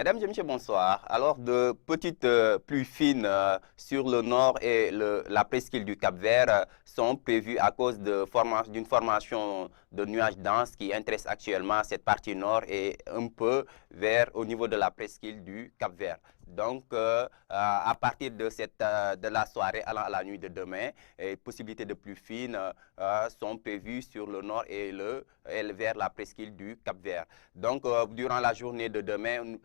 Mesdames et messieurs, bonsoir. Alors, de petites pluies fines sur le nord et la presqu'île du Cap-Vert sont prévues à cause d'une formation de nuages denses qui intéresse actuellement cette partie nord et un peu au niveau de la presqu'île du Cap-Vert. Donc, à partir de la soirée allant à la nuit de demain, possibilités de pluies fines sont prévues sur le nord et vers la presqu'île du Cap-Vert. Donc, durant la journée de demain,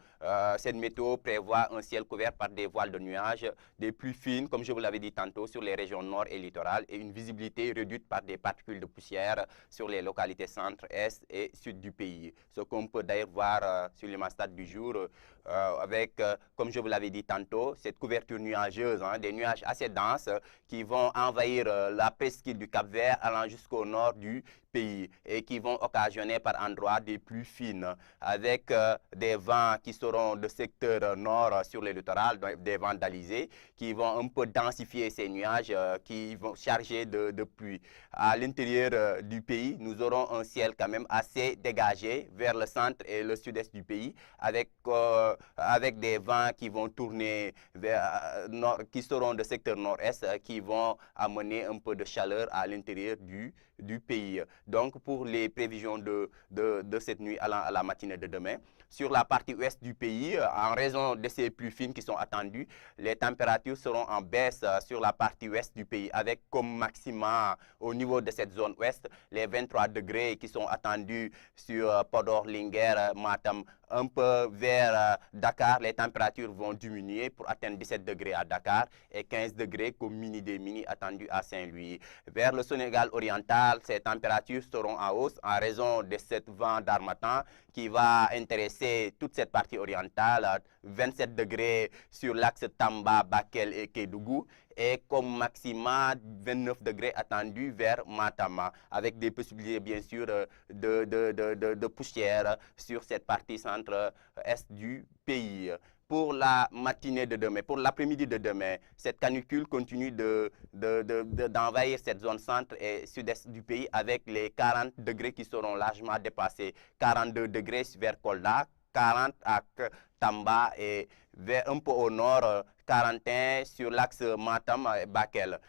cette météo prévoit un ciel couvert par des voiles de nuages, des pluies fines, comme je vous l'avais dit tantôt, sur les régions nord et littorales et une visibilité réduite par des particules de poussière sur les localités centre, est et sud du pays. Ce qu'on peut d'ailleurs voir sur l'image du jour avec, comme je vous l'avais dit tantôt, cette couverture nuageuse, des nuages assez denses qui vont envahir la presqu'île du Cap-Vert allant jusqu'au nord du pays et qui vont occasionner par endroits des pluies fines avec des vents qui seront de secteur nord sur le littoral, des vents d'alizé qui vont un peu densifier ces nuages qui vont charger de pluie. À l'intérieur du pays, nous aurons un ciel quand même assez dégagé vers le centre et le sud-est du pays avec des vents qui vont tourner qui seront de secteur nord-est qui vont amener un peu de chaleur à l'intérieur du pays. Donc, pour les prévisions de cette nuit à la matinée de demain, sur la partie ouest du pays, en raison de ces pluies fines qui sont attendues, les températures seront en baisse sur la partie ouest du pays, avec comme maximum au niveau de cette zone ouest, les 23 degrés qui sont attendus sur Podor, Linguère, Matam, un peu vers Dakar, les températures vont diminuer pour atteindre 17 degrés à Dakar et 15 degrés comme des mini attendus à Saint-Louis. Vers le Sénégal oriental, ces températures seront en hausse en raison de cet vent d'harmattan qui va intéresser toute cette partie orientale, 27 degrés sur l'axe Tamba, Bakel et Kédougou et comme maximum 29 degrés attendus vers Matama, avec des possibilités bien sûr de poussière sur cette partie centre-est du pays. Pour la matinée de demain, pour l'après-midi de demain, cette canicule continue d'envahir cette zone centre et sud-est du pays avec les 40 degrés qui seront largement dépassés. 42 degrés vers Kolda, 40 à Tamba et un peu au nord, 41 sur l'axe Matam-Bakel.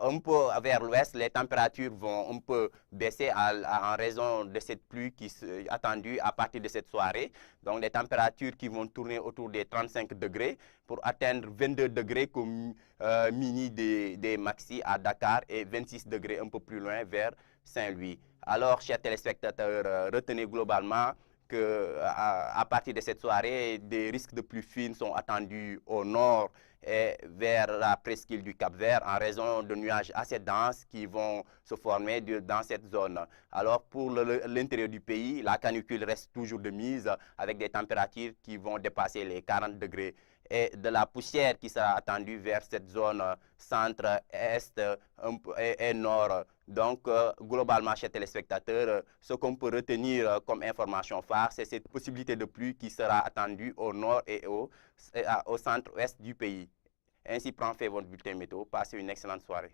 Un peu vers l'ouest, les températures vont un peu baisser en raison de cette pluie qui est attendue à partir de cette soirée. Donc, les températures qui vont tourner autour des 35 degrés pour atteindre 22 degrés comme mini des maxi à Dakar et 26 degrés un peu plus loin vers Saint-Louis. Alors, chers téléspectateurs, retenez globalement qu'à partir de cette soirée, des risques de pluie fines sont attendus au nord et vers la presqu'île du Cap-Vert en raison de nuages assez denses qui vont se former dans cette zone. Alors pour l'intérieur du pays, la canicule reste toujours de mise avec des températures qui vont dépasser les 40 degrés et de la poussière qui sera attendue vers cette zone centre-est et nord. Donc, globalement, chers téléspectateurs, ce qu'on peut retenir comme information phare, c'est cette possibilité de pluie qui sera attendue au nord et au centre-ouest du pays. Ainsi prend fait votre bulletin météo. Passez une excellente soirée.